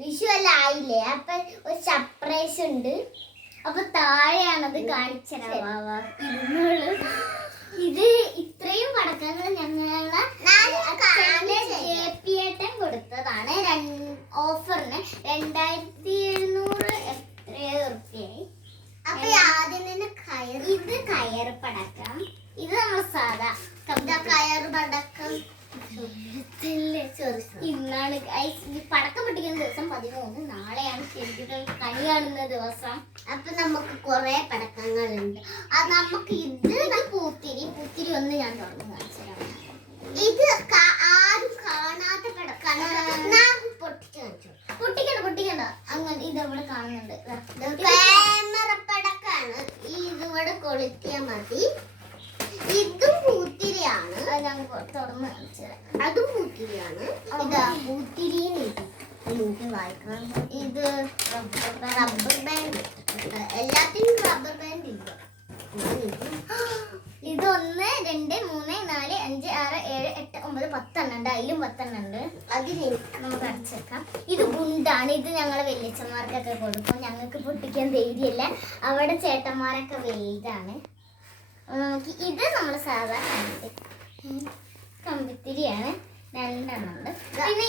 വിഷു എല്ലാം ആയില്ലേ, അപ്പൊ ഒരു സർപ്രൈസ് ഉണ്ട്. അപ്പൊ താഴെയാണത് കാണിച്ചത്. ഇത് ഇത്രയും പടക്കങ്ങൾ ഞങ്ങളെ JP-ഏട്ടൻ കൊടുത്തതാണ്. ഓഫറിന് 2700 എത്രയോ റുപ്യായി. അപ്പൊ ആദ്യം തന്നെ ഇത് കയറ് പടക്കം, ഇത് നമ്മൾ സാധാ കയറ് പടക്കം. ഇന്നാണ് പടക്കം പൊട്ടിക്കുന്ന ദിവസം 13, നാളെയാണ് ശരിക്കും കണി കാണുന്ന ദിവസം. അപ്പൊ നമുക്ക് കുറെ പടക്കങ്ങളുണ്ട്. അത് നമുക്ക് ഇത് പൂത്തിരി ഒന്ന് ഞാൻ തുറന്ന് കാണിച്ചു തരാം. ഇത് ആരും കാണാത്ത പടക്കാണ്. പൊട്ടിക്കണ്ട അങ്ങനെ ഇതവിടെ കാണുന്നുണ്ട്. ക്യാമറ പടക്കാണ്. ഇതിവിടെ കൊളുത്തിയാ മതി. ഇതും പൂത്തിരിയാണ്. ഞാൻ തുറന്ന് കാണിച്ചത്. അതും പൂത്തിരിയാണ്. ഇതാ പൂത്തിരിന്ന് വായിക്കണം. ഇത് റബ്ബർ ബാൻഡ്. എല്ലാത്തിനും റബ്ബർ ബാൻഡ് ഇല്ല. ഇത് 1 2 3 4 5 6 7 8 9 10 എണ്ണം ഉണ്ട്. അതിലും 10 എണ്ണം ഉണ്ട്. അതിന് നമുക്ക് അടച്ചേക്കാം. ഇത് ഗുണ്ടാണ്. ഇത് ഞങ്ങളെ വലിയച്ഛന്മാർക്കൊക്കെ കൊടുക്കും. ഞങ്ങൾക്ക് പൊട്ടിക്കാൻ ധൈര്യമില്ല. അവിടെ ചേട്ടന്മാരൊക്കെ വലുതാണ്. നമുക്ക് ഇത് നമ്മൾ സാധാരണ കമ്പിത്തിരിയാണ്. 2 എണ്ണം ഉണ്ട്. പിന്നെ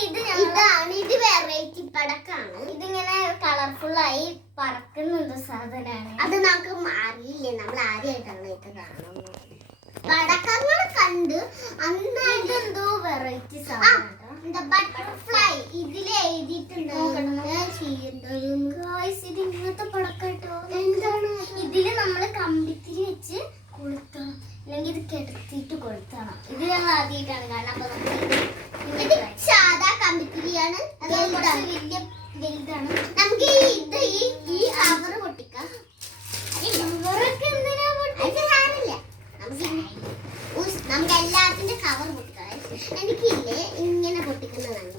ഇത് വെറൈറ്റി പടക്കാണ്. ഇതിങ്ങനെ കളർഫുള്ളായി പറക്കുന്നുണ്ട് സാധനമാണ്. അത് നമുക്ക് അറിയില്ലേ, നമ്മൾ ആദ്യമായിട്ടാണ് ഇത് കാണുന്നത്. പടക്കങ്ങൾ കണ്ട് അന്ന് ഇതെന്തോ വെറൈറ്റി സാധനം ബട്ടർഫ്ലൈ ഇതിൽ എഴുതിയിട്ടുണ്ട്. ഇത് ഇങ്ങനത്തെ പടക്കട്ടോ. എന്താണ് ഇതില് നമ്മള് കമ്പിത്തിരി വെച്ച് കൊളുത്തണം, അല്ലെങ്കിൽ ഇത് കിടത്തിയിട്ട് കൊളുത്തണം. ഇത് ഞങ്ങൾ ആദ്യമായിട്ടാണ് കാണാൻ. അപ്പൊ ഇത് സാധാ കമ്പിത്തിരിയാണ്. വലിയ വലുതാണ്. നമുക്ക് ഈ കവറ് പൊട്ടിക്കാം. നമുക്ക് എല്ലാത്തിന്റെ കവർ പൊട്ടിക്കാം. എനിക്കില്ലേ ഇങ്ങനെ പൊട്ടിക്കുന്നതാണ്.